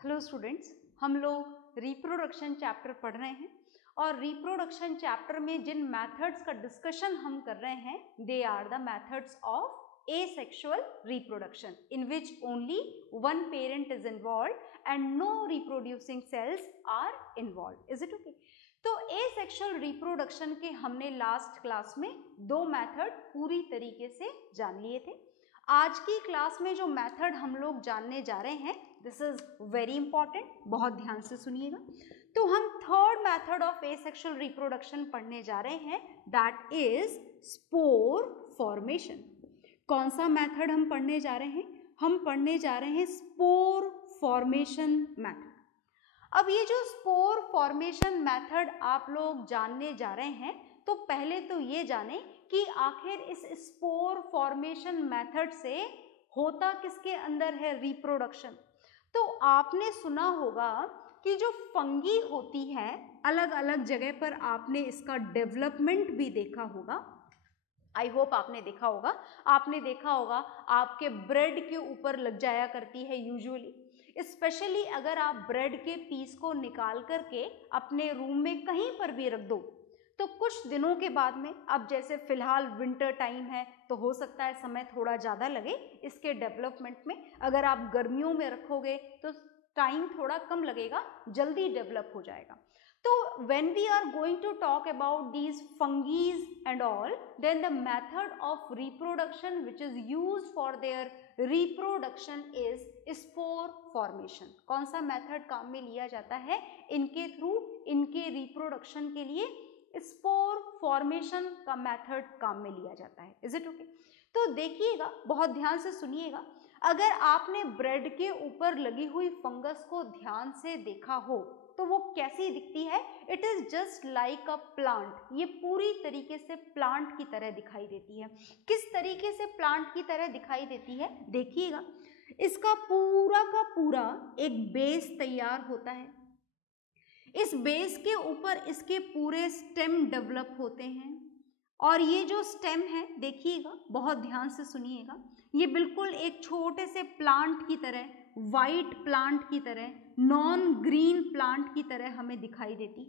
Hello students, हम लोग reproduction chapter पढ़ रहे हैं और रिप्रोडक्शन चैप्टर में जिन मेथड्स का डिस्कशन हम कर रहे हैं they are the methods of asexual reproduction in which only one parent is involved and no reproducing cells are involved. Is it okay? तो asexual reproduction के हमने लास्ट क्लास में दो मेथड पूरी तरीके से जान लिए थे। आज की क्लास में जो मेथड हम लोग जानने जा रहे हैं दिस इज वेरी इंपॉर्टेंट, बहुत ध्यान से सुनिएगा। तो हम third method of asexual reproduction पढ़ने जा रहे हैं, दैट इज स्पोर फॉर्मेशन। कौन सा मेथड हम पढ़ने जा रहे हैं? हम पढ़ने जा रहे हैं स्पोर फॉर्मेशन मेथड। अब ये जो स्पोर फॉर्मेशन मेथड आप लोग जानने जा रहे हैं, तो पहले तो ये जाने कि आखिर इस स्पोर फॉर्मेशन मेथड से होता किसके अंदर है रिप्रोडक्शन। तो आपने सुना होगा कि जो फंगी होती है अलग अलग जगह पर आपने इसका डेवलपमेंट भी देखा होगा। आई होप आपने देखा होगा। आपने देखा होगा आपके ब्रेड के ऊपर लग जाया करती है यूजुअली, स्पेशली अगर आप ब्रेड के पीस को निकाल करके अपने रूम में कहीं पर भी रख दो तो कुछ दिनों के बाद में, अब जैसे फिलहाल विंटर टाइम है तो हो सकता है समय थोड़ा ज़्यादा लगे इसके डेवलपमेंट में। अगर आप गर्मियों में रखोगे तो टाइम थोड़ा कम लगेगा, जल्दी डेवलप हो जाएगा। तो when we are going to talk about these fungi and all, then the method of reproduction which is used for their reproduction is spore formation। कौन सा मेथड काम में लिया जाता है इनके थ्रू, इनके रिप्रोडक्शन के लिए स्पोर फॉर्मेशन का मेथड काम में लिया जाता है। Is it okay? तो देखिएगा, बहुत ध्यान से सुनिएगा। अगर आपने ब्रेड के ऊपर लगी हुई फंगस को ध्यान से देखा हो तो वो कैसी दिखती है? It is just like a plant. ये पूरी तरीके से प्लांट की तरह दिखाई देती है। किस तरीके से प्लांट की तरह दिखाई देती है? देखिएगा, इसका पूरा का पूरा एक बेस तैयार होता है। इस बेस के ऊपर इसके पूरे स्टेम डेवलप होते हैं और ये जो स्टेम है, देखिएगा बहुत ध्यान से सुनिएगा, ये बिल्कुल एक छोटे से प्लांट की तरह, वाइट प्लांट की तरह, नॉन ग्रीन प्लांट की तरह हमें दिखाई देती।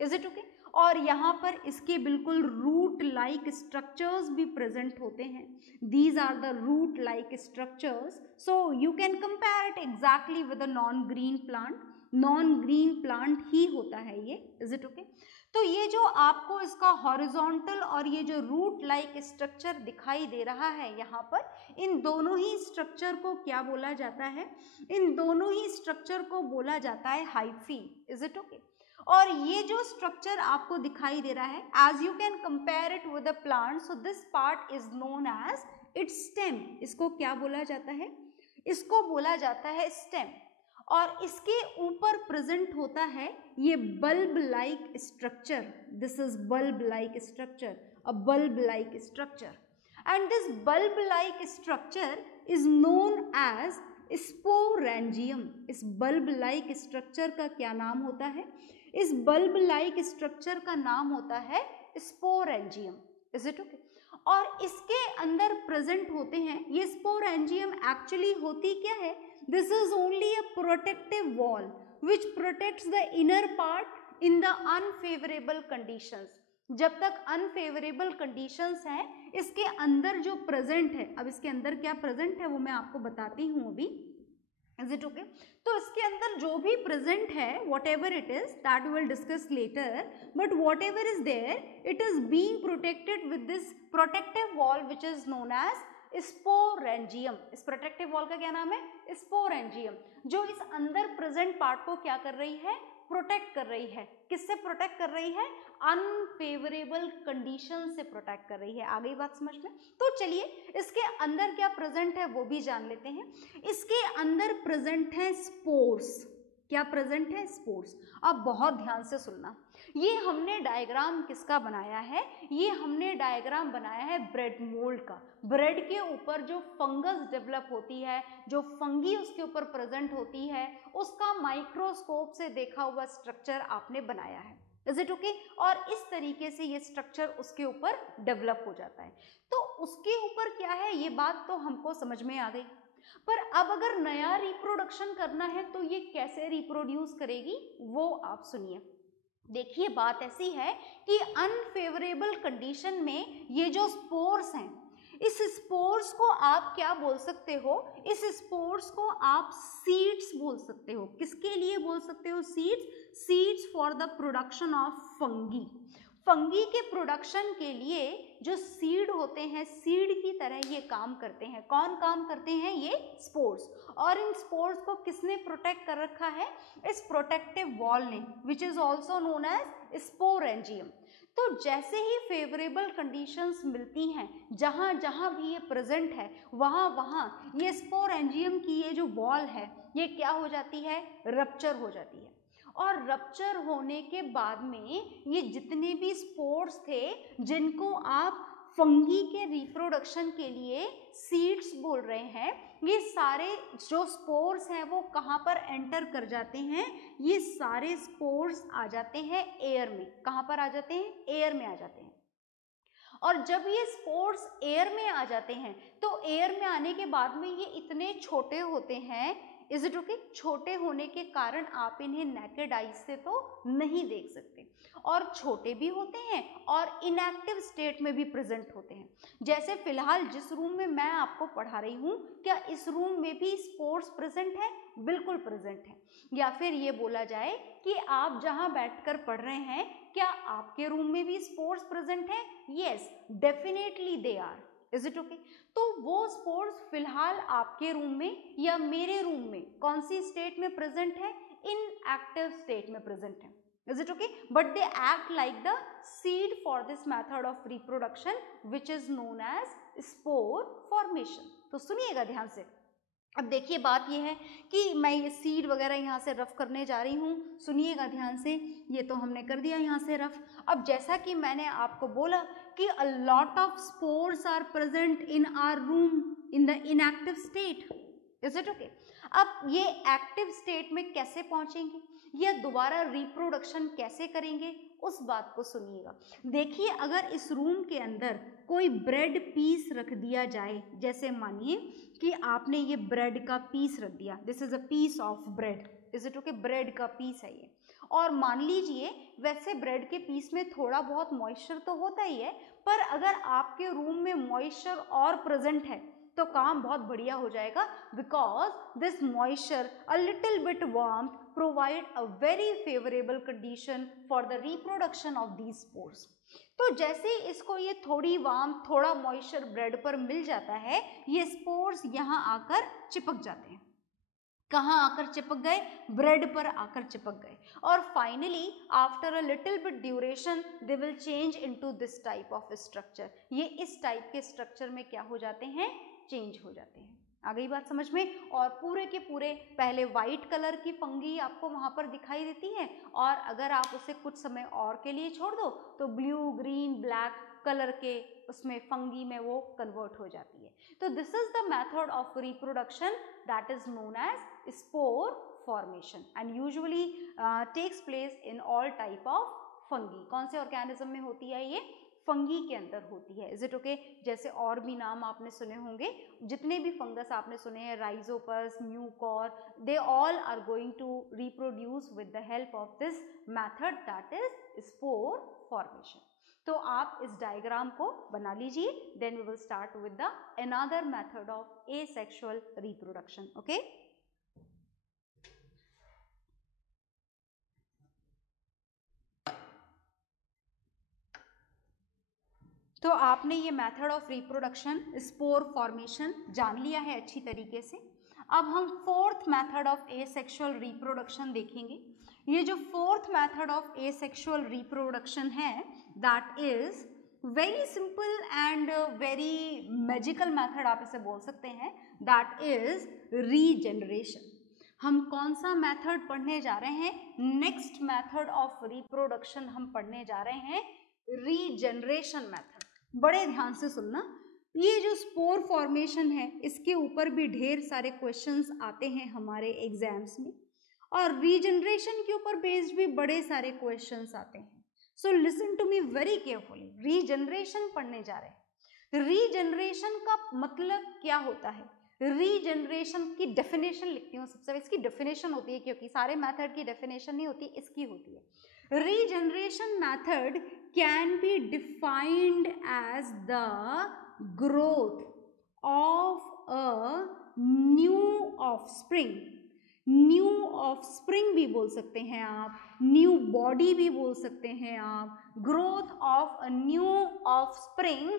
Is it okay? और यहाँ पर इसके बिल्कुल रूट लाइक स्ट्रक्चर्स भी प्रेजेंट होते हैं। These are the root like structures, so you can compare it exactly with a non green plant. Non green plant ही होता है ये। Is it okay? तो ये जो आपको इसका हॉरिजॉन्टल और ये जो रूट लाइक स्ट्रक्चर दिखाई दे रहा है यहाँ पर, इन दोनों ही स्ट्रक्चर को क्या बोला जाता है? इन दोनों ही स्ट्रक्चर को बोला जाता है हाइफी। Is it okay? और ये जो स्ट्रक्चर आपको दिखाई दे रहा है, as you can compare it with a plant, so this part is known as its stem. इसको क्या बोला जाता है? इसको बोला जाता है स्टेम। और इसके ऊपर प्रेजेंट होता है ये bulb like structure. This is bulb like structure, a bulb like structure, and this bulb like structure is known as sporangium. इस बल्ब लाइक स्ट्रक्चर का क्या नाम होता है? इस बल्ब लाइक स्ट्रक्चर का नाम होता है स्पोरेंजियम। Is it okay? और इसके अंदर प्रेजेंट होते हैं, ये स्पोरेंजियम एक्चुअली होती क्या है? This is only a protective wall which protects the inner part in the unfavorable conditions। जब तक अनफेवरेबल कंडीशंस हैं, इसके अंदर जो प्रेजेंट है, अब इसके अंदर क्या प्रेजेंट है वो मैं आपको बताती हूँ अभी। Is it okay? तो इसके अंदर जो भी प्रेजेंट है, whatever it is, that we will discuss later, but whatever is there, it is being protected with this protective wall which is known as sporangium. इस protective wall का क्या नाम है? स्पोरेंजियम, जो इस अंदर present part को क्या कर रही है? प्रोटेक्ट कर रही है। किससे प्रोटेक्ट कर रही है? अनफेवरेबल कंडीशन से प्रोटेक्ट कर रही है। आ गई बात समझ में? तो चलिए इसके अंदर क्या प्रेजेंट है वो भी जान लेते हैं। इसके अंदर प्रेजेंट है स्पोर्स। क्या प्रेजेंट है? स्पोर्स। अब बहुत ध्यान से सुनना, ये हमने डायग्राम किसका बनाया है? ये हमने डायग्राम बनाया है ब्रेड मोल्ड का। ब्रेड के ऊपर जो फंगस डेवलप होती है, जो फंगी उसके ऊपर प्रेजेंट होती है, उसका माइक्रोस्कोप से देखा हुआ स्ट्रक्चर आपने बनाया है। Is it okay? और इस तरीके से ये स्ट्रक्चर उसके ऊपर डेवलप हो जाता है। तो उसके ऊपर क्या है, ये बात तो हमको समझ में आ गई। पर अब अगर नया रिप्रोडक्शन करना है तो ये कैसे रिप्रोड्यूस करेगी वो आप सुनिए। देखिए बात ऐसी है कि अनफेवरेबल कंडीशन में ये जो स्पोर्स हैं, इस स्पोर्स को आप क्या बोल सकते हो, इस स्पोर्स को आप सीड्स बोल सकते हो। किसके लिए बोल सकते हो seeds? Seeds for the production of fungi. Fungi के प्रोडक्शन के लिए जो सीड होते हैं, सीड की तरह ये काम करते हैं। कौन काम करते हैं? ये स्पोर्स। और इन स्पोर्स को किसने प्रोटेक्ट कर रखा है? इस प्रोटेक्टिव वॉल ने, which is also known as sporangium. तो जैसे ही फेवरेबल कंडीशंस मिलती हैं, जहां जहां भी ये प्रेजेंट है, वहां वहां ये स्पोरेंजियम की ये जो वॉल है, ये क्या हो जाती है? रप्चर हो जाती है। और रप्चर होने के बाद में ये जितने भी स्पोर्स थे, जिनको आप फंगी के रिप्रोडक्शन के लिए सीड्स बोल रहे हैं, ये सारे जो स्पोर्स हैं वो कहाँ पर एंटर कर जाते हैं? ये सारे स्पोर्स आ जाते हैं एयर में। कहाँ पर आ जाते हैं? एयर में आ जाते हैं। और जब ये स्पोर्स एयर में आ जाते हैं तो एयर में आने के बाद में ये इतने छोटे होते हैं, इज इट ओके? छोटे होने के कारण आप इन्हें नेकेड आईज से तो नहीं देख सकते, और छोटे भी होते हैं और इनएक्टिव स्टेट में भी प्रेजेंट होते हैं। जैसे फिलहाल जिस रूम में मैं आपको पढ़ा रही हूँ, क्या इस रूम में भी स्पोर्स प्रेजेंट है? बिल्कुल प्रेजेंट है। या फिर ये बोला जाए कि आप जहाँ बैठकर पढ़ रहे हैं, क्या आपके रूम में भी स्पोर्स प्रेजेंट है? Yes, definitely they are. Is it okay? तो वो स्पोर्स फिलहाल आपके रूम में या मेरे रूम में कौन सी स्टेट में प्रेजेंट है? इन एक्टिव स्टेट में प्रेजेंट है। Is it okay? But they act like the seed for this method of reproduction, which is known as spore formation. तो सुनिएगा ध्यान से। अब देखिए बात यह है कि मैं ये सीड वगैरह यहाँ से रफ करने जा रही हूँ, सुनिएगा ध्यान से। ये तो हमने कर दिया यहाँ से रफ। अब जैसा कि मैंने आपको बोला कि a lot of spores are present in our room in the inactive state. Is it okay? अब ये एक्टिव स्टेट में कैसे पहुंचेंगे या दोबारा रिप्रोडक्शन कैसे करेंगे, उस बात को सुनिएगा। देखिए अगर इस रूम के अंदर कोई ब्रेड पीस रख दिया जाए, जैसे मानिए कि आपने ये ब्रेड का पीस रख दिया, this is a piece of bread, is it okay? Bread का पीस है ये। और मान लीजिए वैसे ब्रेड के पीस में थोड़ा बहुत मॉइस्चर तो होता ही है, पर अगर आपके रूम में मॉइस्चर और प्रेजेंट है तो काम बहुत बढ़िया हो जाएगा, because this moisture a little bit warmth provide a very favourable condition for the reproduction of these spores. तो जैसे इसको ये थोड़ी वार्म, थोड़ा मॉइस्चर ब्रेड पर मिल जाता है, ये स्पोर्स यहाँ आकर चिपक जाते हैं। कहाँ आकर चिपक गए? ब्रेड पर आकर चिपक गए। और finally after a little bit duration they will change into this type of structure. ये इस टाइप के स्ट्रक्चर में क्या हो जाते हैं? चेंज हो जाते हैं। आ गई बात समझ में? और पूरे के पूरे पहले वाइट कलर की फंगी आपको वहां पर दिखाई देती है, और अगर आप उसे कुछ समय और के लिए छोड़ दो तो ब्लू, ग्रीन, ब्लैक कलर के उसमें फंगी में वो कन्वर्ट हो जाती है। तो this is the method of reproduction that is known as spore formation and usually takes place in all type of fungi. कौन से ऑर्गेनिज्म में होती है? ये फंगी के अंदर होती है। Is it okay? जैसे और भी नाम आपने सुने होंगे, जितने भी फंगस आपने सुने हैं, Rhizopus, Mucor, they all are going to reproduce with the help of this method that is spore formation. तो आप इस डायग्राम को बना लीजिए, then we will start with the another method of asexual reproduction. Okay? तो आपने ये method of reproduction, spore formation जान लिया है अच्छी तरीके से। अब हम fourth method of asexual reproduction देखेंगे। ये जो fourth method of asexual reproduction है, that is very simple and very magical method, आप इसे बोल सकते हैं, दैट इज रीजनरेशन। हम कौन सा मेथड पढ़ने जा रहे हैं? नेक्स्ट मेथड ऑफ रिप्रोडक्शन हम पढ़ने जा रहे हैं रीजनरेशन मेथड। बड़े ध्यान से सुनना, ये जो स्पोर फॉर्मेशन है इसके ऊपर भी ढेर सारे क्वेश्चंस आते हैं हमारे एग्जाम्स में, और रीजनरेशन के ऊपर बेस्ड भी बड़े सारे क्वेश्चंस आते हैं। So listen to me very carefully. Regeneration पढ़ने जा रहे हैं। रीजनरेशन का मतलब क्या होता है? रीजनरेशन की डेफिनेशन लिखती हूँ सबसे, इसकी डेफिनेशन होती है, क्योंकि सारे मेथड की डेफिनेशन नहीं होती, इसकी होती है। Regeneration method can be defined as the growth of a new offspring, new offspring भी बोल सकते हैं आप, न्यू बॉडी भी बोल सकते हैं आप, growth of a new offspring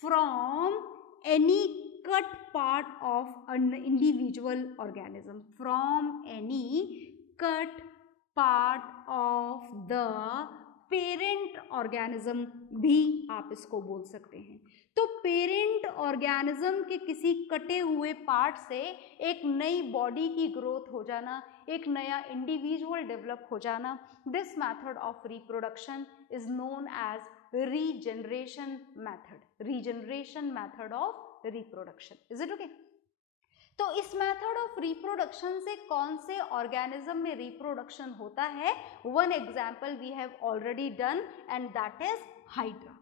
from any cut part of an individual organism, from any cut part of the parent organism भी आप इसको बोल सकते हैं। तो पेरेंट ऑर्गेनिज्म के किसी कटे हुए पार्ट से एक नई बॉडी की ग्रोथ हो जाना, एक नया इंडिविजुअल डेवलप हो जाना, this method of reproduction is known as regeneration method, regeneration method of reproduction. Is it okay? तो इस मेथड ऑफ रिप्रोडक्शन से कौन से ऑर्गेनिज्म में रिप्रोडक्शन होता है? One example we have already done and that is hydra.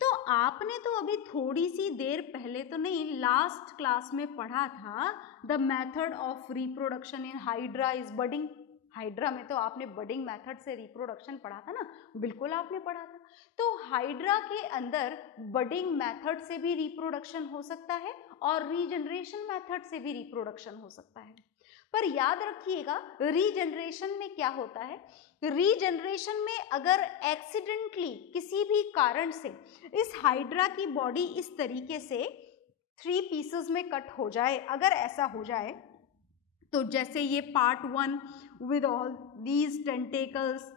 तो आपने तो अभी थोड़ी सी देर पहले तो नहीं, लास्ट क्लास में पढ़ा था the method of reproduction in hydra is budding. Hydra में तो आपने बडिंग मेथड से रिप्रोडक्शन पढ़ा था ना? बिल्कुल आपने पढ़ा था। तो हाइड्रा के अंदर बडिंग मेथड से भी रिप्रोडक्शन हो सकता है और रीजनरेशन मेथड से भी रिप्रोडक्शन हो सकता है। पर याद रखिएगा रीजनरेशन में क्या होता है, रीजनरेशन में अगर एक्सीडेंटली किसी भी कारण से इस हाइड्रा की बॉडी इस तरीके से 3 पीसेस में कट हो जाए, अगर ऐसा हो जाए, तो जैसे ये part 1 with all these tentacles,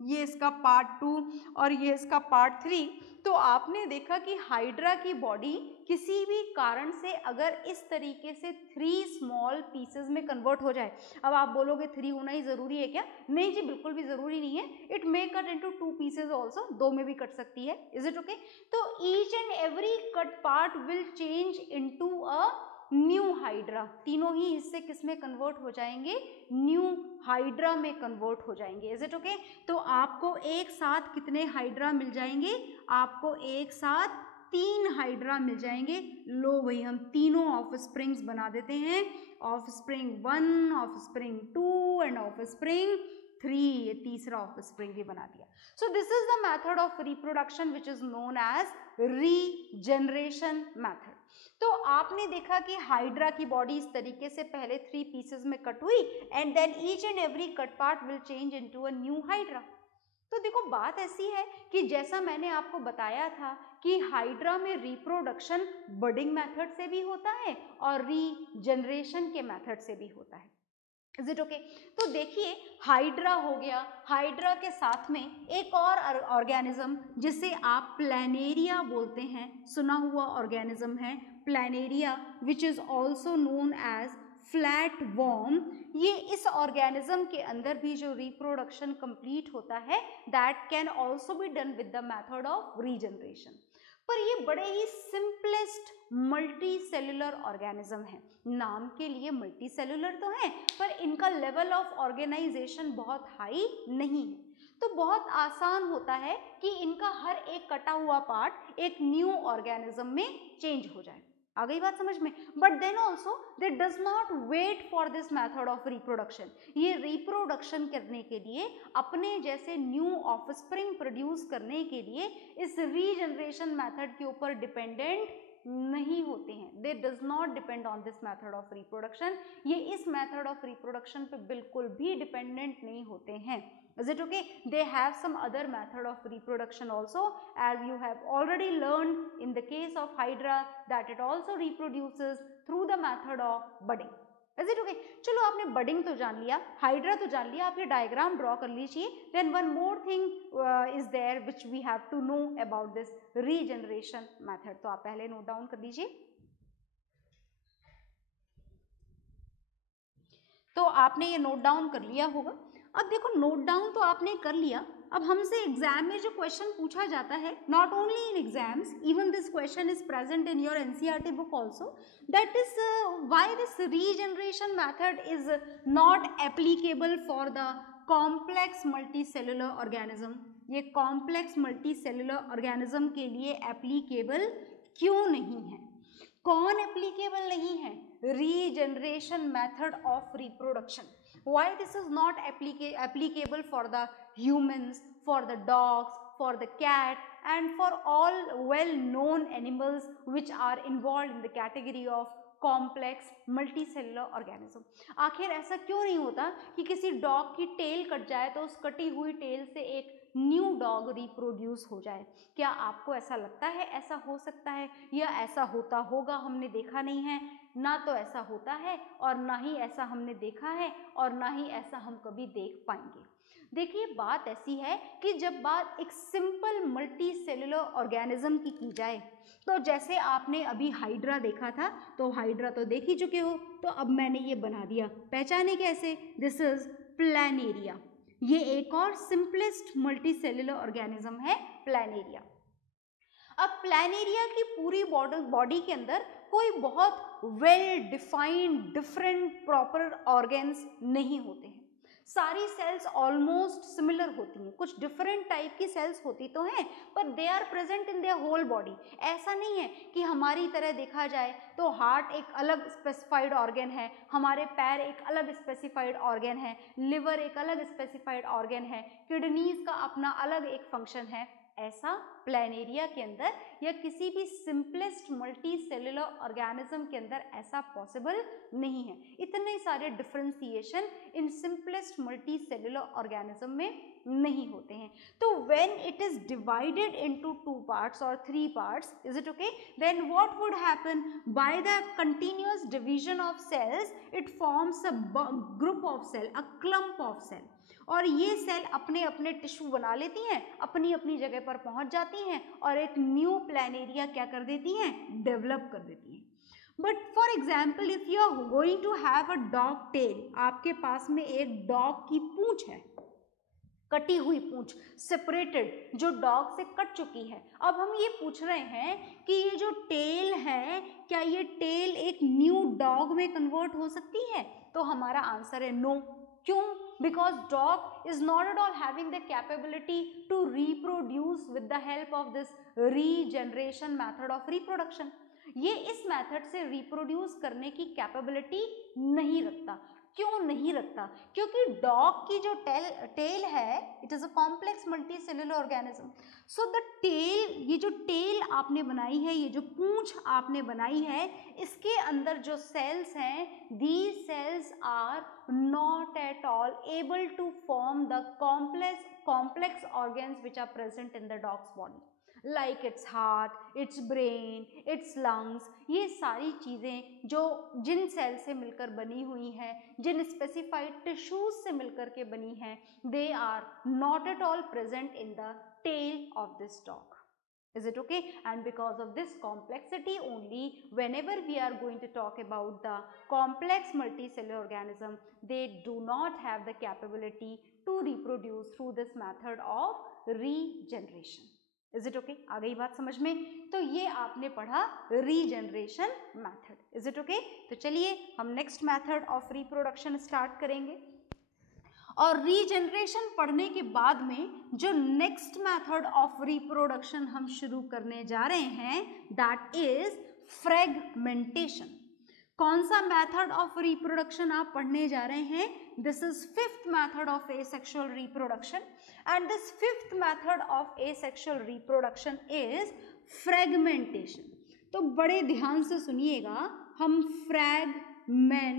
ये इसका पार्ट 2 और ये इसका पार्ट 3, तो आपने देखा कि हाइड्रा की बॉडी किसी भी कारण से अगर इस तरीके से 3 स्मॉल पीसेस में कन्वर्ट हो जाए। अब आप बोलोगे 3 होना ही जरूरी है क्या? नहीं जी, बिल्कुल भी जरूरी नहीं है। It may cut into 2 pieces also, 2 में भी कट सकती है। Is it okay? तो each and every cut part will change into a new hydra. तीनों ही हिस्से किस में कन्वर्ट हो जाएंगे? न्यू हाइड्रा में कन्वर्ट हो जाएंगे। Is it okay? तो आपको एक साथ कितने हाइड्रा मिल जाएंगे? आपको एक साथ 3 हाइड्रा मिल जाएंगे। लो भाई, हम तीनों ऑफस्प्रिंग्स बना देते हैं, ऑफस्प्रिंग 1, ऑफस्प्रिंग 2 एंड ऑफस्प्रिंग 3, ये तीसरा ऑफस्प्रिंग भी बना दिया। So this is the method of reproduction which is known as regeneration method. तो आपने देखा कि हाइड्रा की बॉडी इस तरीके से पहले 3 पीसेस में कट हुई and then each and every cut part will change into a new hydra. तो देखो बात ऐसी है कि जैसा मैंने आपको बताया था कि हाइड्रा में रिप्रोडक्शन बडिंग मेथड से भी होता है और रीजनरेशन के मेथड से भी होता है। Is it okay? तो देखिए हाइड्रा हो गया, हाइड्रा के साथ में एक और ऑर्गेनिज्म जिसे आप प्लैनेरिया बोलते हैं, सुना हुआ ऑर्गेनिज्म है planaria, which is also known as flat worm. ये इस ऑर्गेनिज्म के अंदर भी जो रिप्रोडक्शन कंप्लीट होता है that can also be done with the method of regeneration. पर ये बड़े ही सिंपलेस्ट मल्टी सेलुलर ऑर्गेनिज्म है। नाम के लिए मल्टी सेलुलर तो है पर इनका लेवल ऑफ ऑर्गेनाइजेशन बहुत हाई नहीं है। तो बहुत आसान होता है कि इनका हर एक कटा हुआ पार्ट एक न्यू ऑर्गेनिज्म में चेंज हो जाए। आ गई बात समझ में? But then also they does not wait for this method of reproduction. ये रिप्रोडक्शन करने के लिए, अपने जैसे न्यू ऑफस्प्रिंग प्रोड्यूस करने के लिए इस रीजनरेशन मेथड के ऊपर डिपेंडेंट नहीं होते हैं। दे does not depend on this method of reproduction. ये इस मेथड ऑफ रिप्रोडक्शन पे बिल्कुल भी डिपेंडेंट नहीं होते हैं। Is it okay? They have some other method of reproduction also, as you have already learned in the case of Hydra that it also reproduces through the method of budding. Is it okay? चलो आपने budding तो जान लिया, Hydra तो जान लिया, आप ये डायग्राम ड्रॉ कर लीजिए। Then one more thing is there which we have to know about this regeneration method. तो आप पहले नोट डाउन कर लीजिए। तो आपने ये नोट डाउन कर लिया होगा। अब देखो नोट डाउन तो आपने कर लिया, अब हमसे एग्जाम में जो क्वेश्चन पूछा जाता है, not only in exams, even this question is present in your NCERT book also, that is why this regeneration method is not applicable for the complex multicellular organism. ये कॉम्प्लेक्स मल्टीसेलुलर ऑर्गेनिज्म के लिए applicable क्यों नहीं है? कौन applicable नहीं है? Regeneration method of reproduction. Why this is not applicable for the humans, for the dogs, for the cat and for all well known animals which are involved in the category of complex multicellular organism. आखिर ऐसा क्यों नहीं होता कि किसी dog की tell cut जाए तो उस कटी हुई टेल से एक न्यू डॉग रिप्रोड्यूस हो जाए? क्या आपको ऐसा लगता है ऐसा हो सकता है या ऐसा होता होगा? हमने देखा नहीं है, ना तो ऐसा होता है और ना ही ऐसा हमने देखा है और ना ही ऐसा हम कभी देख पाएंगे. देखिए, बात ऐसी है कि जब बात एक सिंपल मल्टी सेलुलर ऑर्गेनिज्म की जाए तो जैसे आपने अभी हाइड्रा देखा था, तो हाइड्रा तो देख ही चुके हो, तो अब मैंने ये बना दिया. पहचाने कैसे? This is planaria. ये एक और सिंपलेस्ट मल्टी सेलुलर ऑर्गेनिज्म है प्लैनेरिया. अब प्लैनेरिया की पूरी बॉडी के अंदर कोई बहुत well defined different proper organs नहीं होते हैं. सारी सेल्स ऑलमोस्ट सिमिलर होती हैं. कुछ डिफरेंट टाइप की सेल्स होती तो हैं, पर they are present in their whole body. ऐसा नहीं है कि हमारी तरह देखा जाए तो हार्ट एक अलग स्पेसिफाइड ऑर्गन है, हमारे पैर एक अलग स्पेसिफाइड ऑर्गन है, लिवर एक अलग स्पेसिफाइड ऑर्गन है, किडनीज का अपना अलग एक फंक्शन है. ऐसा प्लैनेरिया के अंदर या किसी भी सिंपलेस्ट मल्टी सेलुलर ऑर्गेनिज्म के अंदर ऐसा पॉसिबल नहीं है. इतने सारे differentiation in simplest multi cellular organism में नहीं होते हैं. तो when it is divided into 2 parts or 3 parts, is it okay? Then what would happen? By the continuous division of cells, it forms a group of cell, a clump of cell. और ये cell अपने अपने tissue बना लेती हैं, अपनी अपनी जगह पर पहुंच जाती हैं और एक न्यू प्लैनेरिया क्या कर देती हैं? डेवलप कर देती हैं. But for example, if you are going to have a dog tail, आपके पास में एक डॉग की पूंछ है, कटी हुई पूंछ, सेपरेटेड, जो डॉग से कट चुकी है. अब हम ये पूछ रहे हैं कि ये जो टेल है, क्या ये टेल एक न्यू डॉग में कन्वर्ट हो सकती है? तो हमारा आंसर है नो. क्यों? Because dog is not at all having the capability to reproduce with the help of this regeneration method of reproduction. ये इस मेथड से रिप्रोड्यूस करने की कैपेबिलिटी नहीं रखता. क्यों नहीं रखता? क्योंकि डॉग की जो टेल है, it is a complex multicellular organism. So the tail, ये जो टेल आपने बनाई है, ये जो पूंछ आपने बनाई है, इसके अंदर जो सेल्स हैं, these cells are not at all able to form the complex organs which are present in the dog's body, like its heart, its brain, its lungs. ये सारी चीज़ें जो जिन सेल से मिलकर बनी हुई हैं, जिन स्पेसिफाइड टिश्यूज से मिलकर के बनी हैं, they are not at all present in the tail of this dog. Is it okay? And because of this complexity only, whenever we are going to talk about the complex multicellular organism, they do not have the capability to reproduce through this method of regeneration. Is it okay? आ गई बात समझ में? तो ये आपने पढ़ा regeneration method. Is it okay? तो चलिए हम next method of reproduction start करेंगे. और रीजनरेशन पढ़ने के बाद में जो नेक्स्ट मेथड ऑफ रिप्रोडक्शन हम शुरू करने जा रहे हैं, दैट इज फ्रेगमेंटेशन. कौन सा मेथड ऑफ रिप्रोडक्शन आप पढ़ने जा रहे हैं? This is fifth method of asexual reproduction. And this fifth method of asexual reproduction is fragmentation. तो बड़े ध्यान से सुनिएगा, हम फ्रेगमेंटेशन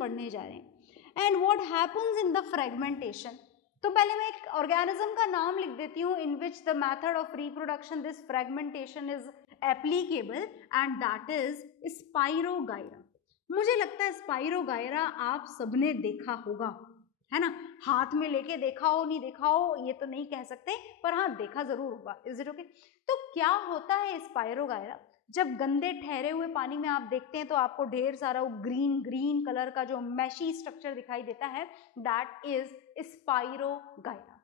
पढ़ने जा रहे हैं. And what happens in the fragmentation? तो पहले मैं एक ऑर्गेनिज्म का नाम लिख देती हूँ in which the method of reproduction this fragmentation is applicable, and that is Spirogyra. मुझे लगता है स्पाइरोगायरा आप सबने देखा होगा, है ना? हाथ में लेके देखा हो, नहीं देखा हो ये तो नहीं कह सकते, पर हाँ देखा जरूर होगा. Is it okay? तो क्या होता है स्पाइरोगायरा? जब गंदे ठहरे हुए पानी में आप देखते हैं तो आपको ढेर सारा ग्रीन कलर का जो मैशी स्ट्रक्चर दिखाई देता है, दैट इज स्पाइरोगायरा.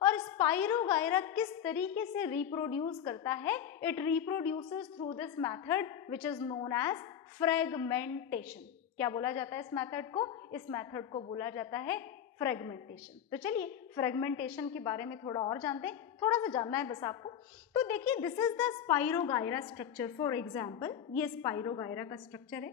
और स्पाइरोगायरा किस तरीके से रिप्रोड्यूस करता है? It reproduces through this method which is known as fragmentation. क्या बोला जाता है इस मेथड को? इस मेथड को बोला जाता है फ्रेगमेंटेशन। तो चलिए फ्रेगमेंटेशन के बारे में थोड़ा और जानते हैं, थोड़ा सा जानना है बस आपको। तो देखिए this is the spirogyra structure. For example ये स्पाइरोगायरा का स्ट्रक्चर है।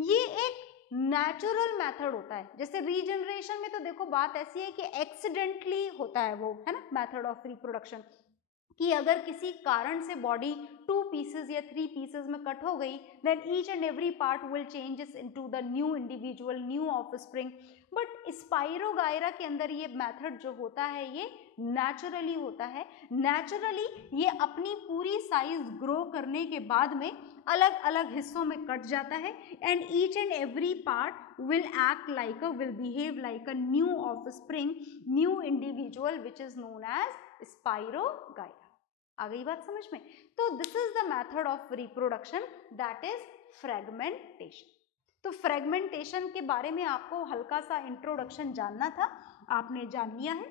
ये एक नेचुरल मेथड होता है। जैसे रीजनरेशन में तो देखो बात ऐसी है कि एक्सीडेंटली होता है वो, है ना, मेथड ऑफ रिप्रोडक्शन, कि अगर किसी कारण से बॉडी 2 पीसेस या 3 पीसेस में कट हो गई, then each and every part will changes into the new individual, new offspring. But spirogyra के अंदर ये मेथड जो होता है ये नेचुरली होता है। नेचुरली ये अपनी पूरी साइज ग्रो करने के बाद में अलग अलग हिस्सों में कट जाता है, and each and every part will act like a, will behave like a new offspring, new individual, which is known as Spirogyra. आ गई बात समझ में? तो this is the method of reproduction, that is fragmentation. तो fragmentation के बारे में आपको हल्का सा इंट्रोडक्शन जानना था, आपने जान लिया है।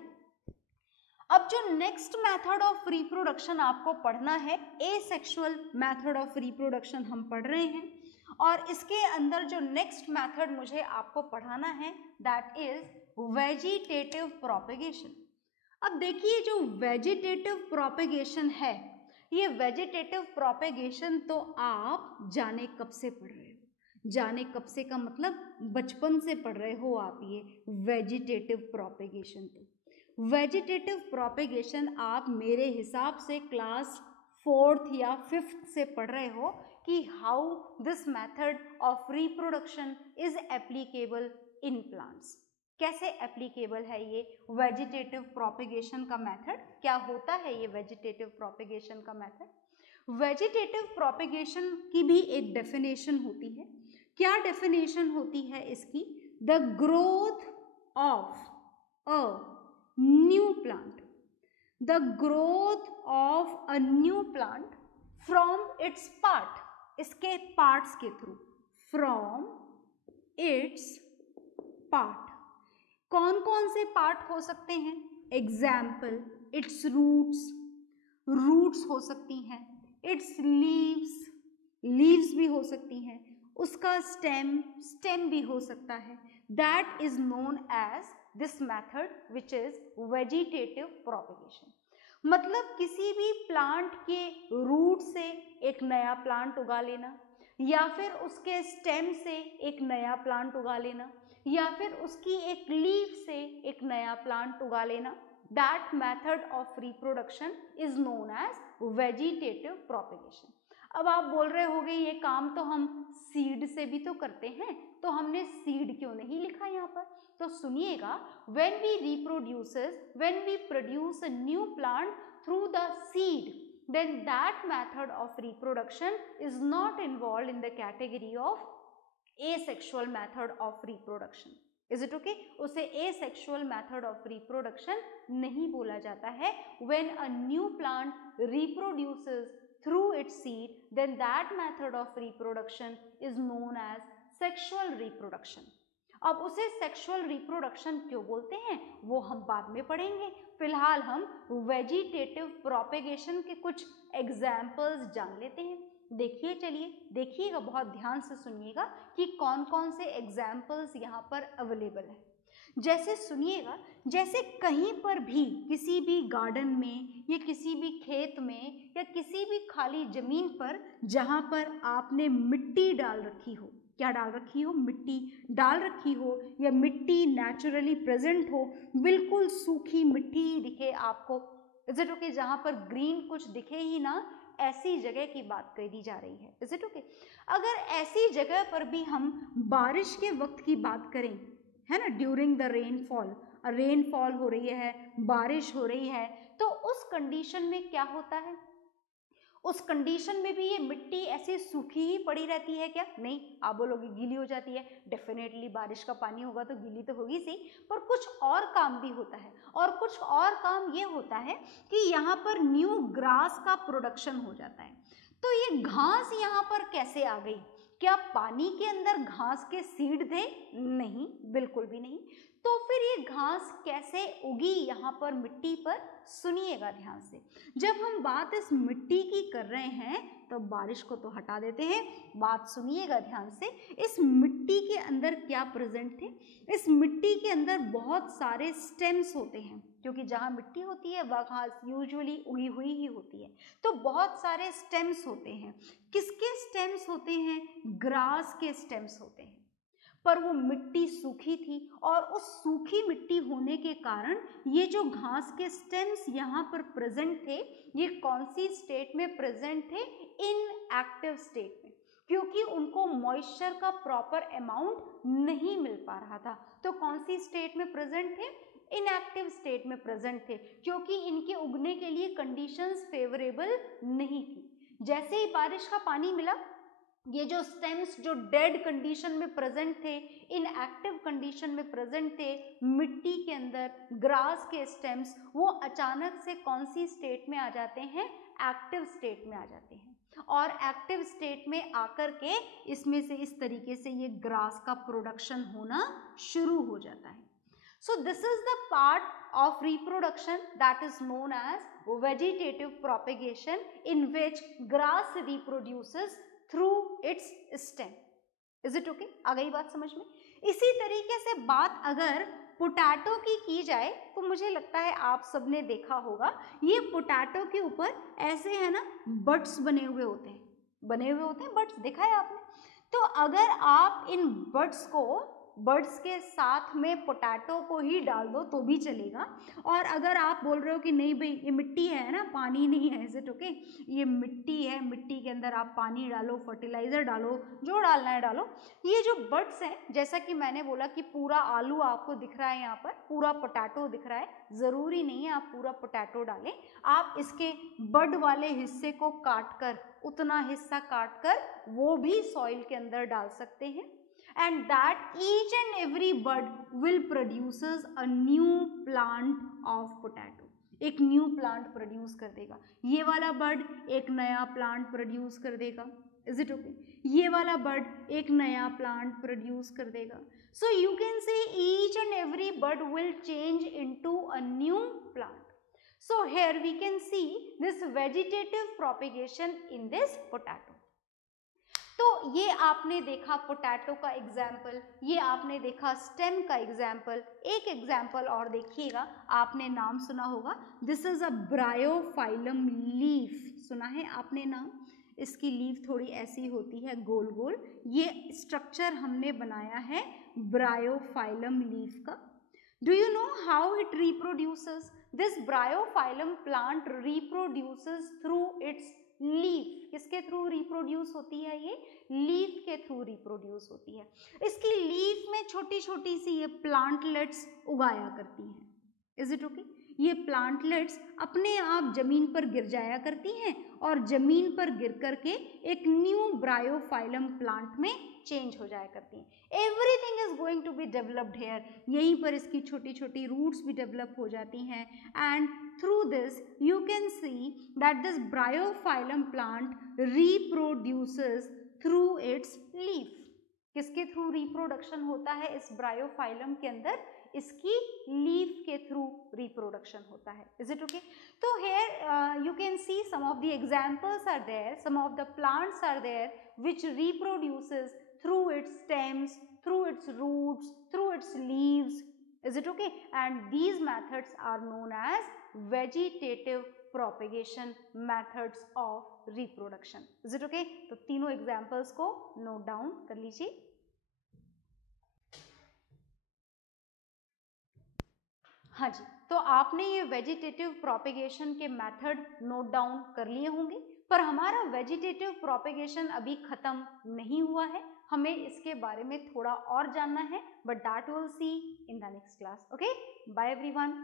अब जो नेक्स्ट मेथड ऑफ रिप्रोडक्शन आपको पढ़ना है, एसेक्सुअल मेथड ऑफ रिप्रोडक्शन हम पढ़ रहे हैं, और इसके अंदर जो नेक्स्ट मेथड मुझे आपको पढ़ाना है दैट इज वेजिटेटिव प्रोपेगेशन। अब देखिए जो वेजिटेटिव प्रोपेगेशन है, ये वेजिटेटिव प्रोपेगेशन तो आप जाने कब से पढ़ रहे हो। जाने कब से का मतलब बचपन से पढ़ रहे हो आप ये वेजिटेटिव प्रोपेगेशन। तो वेजिटेटिव प्रोपेगेशन आप मेरे हिसाब से क्लास 4th या 5th से पढ़ रहे हो कि how this method of reproduction is applicable in plants. कैसे एप्लीकेबल है ये वेजिटेटिव प्रोपेगेशन का मेथड, क्या होता है ये वेजिटेटिव प्रोपेगेशन का मेथड। वेजिटेटिव प्रोपेगेशन की भी एक डेफिनेशन होती है। क्या डेफिनेशन होती है इसकी? The growth of a new plant, the growth of a new plant from its part, इसके पार्ट्स के थ्रू, फ्रॉम इट्स पार्ट। कौन कौन से पार्ट हो सकते हैं? एग्जाम्पल, इट्स रूट्स, रूट्स हो सकती हैं, इट्स लीव्स, लीव्स भी हो सकती हैं, उसका स्टेम, स्टेम भी हो सकता है। That is known as this method which is vegetative propagation. मतलब किसी भी प्लांट के रूट से एक नया प्लांट उगा लेना, या फिर उसके स्टेम से एक नया प्लांट उगा लेना, या फिर उसकी एक लीफ से एक नया प्लांट उगा लेना। That method of reproduction is known as vegetative propagation. अब आप बोल रहे होंगे ये काम तो हम सीड से भी तो करते हैं, तो हमने सीड क्यों नहीं लिखा यहाँ पर? तो सुनिएगा, when we reproduces, when we produce a new plant through the seed, then that method of reproduction is not involved in the category of asexual method of reproduction. Is it okay? उसे asexual method of reproduction नहीं बोला जाता है। When a new plant reproduces through its seed, then that method of reproduction is known as sexual reproduction. अब उसे sexual reproduction क्यों बोलते हैं वो हम बाद में पढ़ेंगे। फिलहाल हम वेजिटेटिव प्रोपेगेशन के कुछ एग्जाम्पल्स जान लेते हैं। देखिए, चलिए देखिएगा, बहुत ध्यान से सुनिएगा कि कौन कौन से एग्जाम्पल्स यहाँ पर अवेलेबल है। जैसे सुनिएगा, जैसे कहीं पर भी किसी भी गार्डन में या किसी भी खेत में या किसी भी खाली जमीन पर जहाँ पर आपने मिट्टी डाल रखी हो, क्या डाल रखी हो? मिट्टी डाल रखी हो, या मिट्टी नेचुरली प्रेजेंट हो, बिल्कुल सूखी मिट्टी दिखे आपको, इज इट ओके? जहाँ पर ग्रीन कुछ दिखे ही ना, ऐसी जगह की बात करी जा रही है। Is it okay? अगर ऐसी जगह पर भी हम बारिश के वक्त की बात करें, है ना, ड्यूरिंग द रेनफॉल, रेनफॉल हो रही है, बारिश हो रही है, तो उस कंडीशन में क्या होता है? उस कंडीशन में भी ये मिट्टी ऐसे सूखी ही पड़ी रहती है क्या? नहीं, आप बोलोगे गीली हो जाती है। डेफिनेटली बारिश का पानी होगा तो गीली तो होगी सही, पर कुछ और काम भी होता है। और कुछ और काम ये होता है कि यहाँ पर न्यू ग्रास का प्रोडक्शन हो जाता है। तो ये घास यहाँ पर कैसे आ गई? क्या पानी के अंदर घास के सीड थे? नहीं, बिल्कुल भी नहीं। तो फिर ये घास कैसे उगी यहाँ पर मिट्टी पर, सुनिएगा ध्यान से। जब हम बात इस मिट्टी की कर रहे हैं तो बारिश को तो हटा देते हैं, बात सुनिएगा ध्यान से। इस मिट्टी के अंदर क्या प्रेजेंट थे? इस मिट्टी के अंदर बहुत सारे स्टेम्स होते हैं, क्योंकि जहाँ मिट्टी होती है वह घास यूजुअली उगी हुई ही होती है, तो बहुत सारे स्टेम्स होते हैं। किसके स्टेम्स होते हैं? ग्रास के स्टेम्स होते हैं। पर वो मिट्टी सूखी थी और उस सूखी मिट्टी होने के कारण ये जो घास के स्टेम्स यहाँ पर प्रेजेंट थे, ये कौन सी स्टेट में प्रेजेंट थे? इनएक्टिव स्टेट में, क्योंकि उनको मॉइस्चर का प्रॉपर अमाउंट नहीं मिल पा रहा था। तो कौन सी स्टेट में प्रेजेंट थे? इनएक्टिव स्टेट में प्रेजेंट थे, क्योंकि इनके उगने के लिए कंडीशंस फेवरेबल नहीं थी। जैसे ही बारिश का पानी मिला, ये जो स्टेम्स जो डेड कंडीशन में प्रेजेंट थे, इनएक्टिव कंडीशन में प्रेजेंट थे मिट्टी के अंदर, ग्रास के स्टेम्स, वो अचानक से कौन सी स्टेट में आ जाते हैं? एक्टिव स्टेट में आ जाते हैं। और एक्टिव स्टेट में आकर के इसमें से इस तरीके से ये ग्रास का प्रोडक्शन होना शुरू हो जाता है। So this is the part of reproduction that is known as vegetative propagation, in which grass reproduces through its stem. Is it okay? आ गई बात समझ में? इसी तरीके से बात अगर पोटैटो की जाए तो मुझे लगता है आप सबने देखा होगा, ये पोटैटो के ऊपर ऐसे है ना बड्स बने हुए होते हैं बड्स, देखा है आपने? तो अगर आप इन बड्स के साथ में पोटैटो को ही डाल दो तो भी चलेगा। और अगर आप बोल रहे हो कि नहीं भाई ये मिट्टी है ना, पानी नहीं है, इज इट ओके, ये मिट्टी है, मिट्टी के अंदर आप पानी डालो, फर्टिलाइजर डालो, जो डालना है डालो। ये जो बड्स हैं, जैसा कि मैंने बोला कि पूरा आलू आपको दिख रहा है, यहाँ पर पूरा पोटैटो दिख रहा है, जरूरी नहीं है आप पूरा पोटैटो डालें, आप इसके बड वाले हिस्से को काट कर, उतना हिस्सा काट कर वो भी सॉइल के अंदर डाल सकते हैं। And that each and every bud will produces a new plant of potato. एक न्यू प्लांट प्रोड्यूस कर देगा। ये वाला बड एक नया प्लांट प्रोड्यूस कर देगा। Is it okay? ये वाला बड एक नया प्लांट प्रोड्यूस कर देगा। So you can say each and every bud will change into a new plant. So here we can see this vegetative propagation in this potato. तो ये आपने देखा पोटैटो का एग्जाम्पल, ये आपने देखा स्टेम का एग्जाम्पल। एक एग्जाम्पल और देखिएगा, आपने नाम सुना होगा, this is a Bryophyllum leaf, सुना है आपने नाम? इसकी लीफ थोड़ी ऐसी होती है गोल गोल, ये स्ट्रक्चर हमने बनाया है ब्रायोफाइलम लीफ का। Do you know how it reproduces? This bryophyllum plant reproduces through its leaf. किसके थ्रू रिप्रोड्यूस होती है? ये लीफ के थ्रू रिप्रोड्यूस होती है। इसकी लीफ में छोटी छोटी सी ये प्लांटलेट्स उगाया करती हैं। Is it okay? ये प्लांटलेट्स अपने आप जमीन पर गिर जाया करती हैं और जमीन पर गिर करके एक न्यू ब्रायोफाइलम प्लांट में चेंज हो जाया करती हैं। Everything is going to be developed here, यहीं पर इसकी छोटी छोटी रूट्स भी डेवलप हो जाती हैं। And through this you can see that this Bryophyllum plant reproduces through it's leaf. किसके थ्रू रिप्रोडक्शन होता है इस ब्रायोफाइलम के अंदर? इसकी लीफ के थ्रू रिप्रोडक्शन होता है। Is it okay? तो here you can see some of the examples are there, some of the plants are there which reproduces through its stems, through its roots, through its leaves. Is it okay? And these methods are known as vegetative propagation methods of reproduction. Is it okay? तो तीनों examples को note down कर लीजिए। हाँ जी, तो आपने ये vegetative propagation के मेथड नोट डाउन कर लिए होंगे, पर हमारा वेजिटेटिव प्रोपेगेशन अभी खत्म नहीं हुआ है, हमें इसके बारे में थोड़ा और जानना है, but that will see in the next class. Okay, bye everyone.